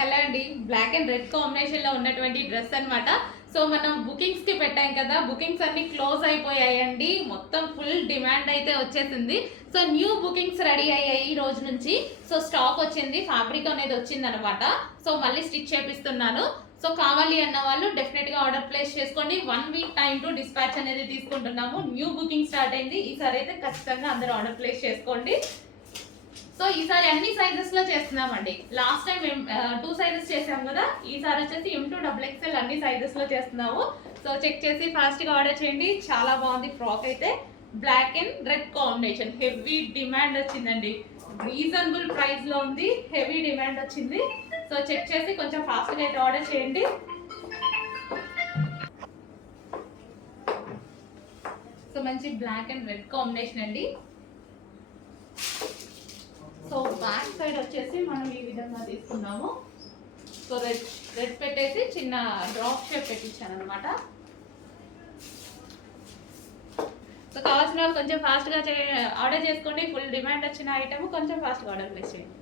Hello అండి. Black and red కాంబినేషన్లో ఉన్నటువంటి డ్రెస్ అనమాట సో మనం బుకింగ్స్కి పెట్టాం కదా బుకింగ్స్ అన్నీ క్లోజ్ అయిపోయాయండి. మొత్తం ఫుల్ డిమాండ్ అయితే వచ్చేసింది. సో న్యూ బుకింగ్స్ రెడీ అయ్యాయి ఈ రోజు నుంచి. సో స్టాక్ వచ్చింది ఫ్యాబ్రిక్ అనేది వచ్చింది అనమాట సో మళ్ళీ స్టిచ్ చేపిస్తున్నాను. సో కావాలి అన్న వాళ్ళు డెఫినెట్గా ఆర్డర్ ప్లేస్ చేసుకోండి. One week time to dispatch అనేది తీసుకుంటున్నాము. న్యూ బుకింగ్ స్టార్ట్ అయింది. ఈసారి అయితే ఖచ్చితంగా అందరూ ఆర్డర్ ప్లేస్ చేసుకోండి. సో ఈసారి అన్ని సైజెస్లో చేస్తున్నామండి. లాస్ట్ టైం టూ సైజెస్ చేసాం కదా? ఈసారి వచ్చేసి ఎం టూ డబుల్ ఎక్స్ఎల్ అన్ని సైజెస్లో చేస్తున్నాము. సో చెక్ చేసి ఫాస్ట్గా ఆర్డర్ చేయండి. చాలా బాగుంది ఫ్రాక్ అయితే. Black and red combination heavy demand వచ్చిందండి. రీజనబుల్ ప్రైస్లో ఉంది. హెవీ డిమాండ్ వచ్చింది. సో చెక్ చేసి కొంచెం ఫాస్ట్గా అయితే ఆర్డర్ చేయండి. సో మంచి బ్లాక్ అండ్ రెడ్ కాంబినేషన్ అండి. సైడ్ వచ్చేసి మనం ఈ విధంగా తీసుకున్నాము. సో రెడ్ రెడ్ పెట్టేసి చిన్న డ్రాప్ షేప్ పెట్టించాను అనమాట సో కావాల్సిన వాళ్ళు కొంచెం ఫాస్ట్గా చే ఆర్డర్ చేసుకోండి. ఫుల్ డిమాండ్ వచ్చిన ఐటమ్ కొంచెం ఫాస్ట్గా ఆర్డర్ ప్లేస్ చేయండి.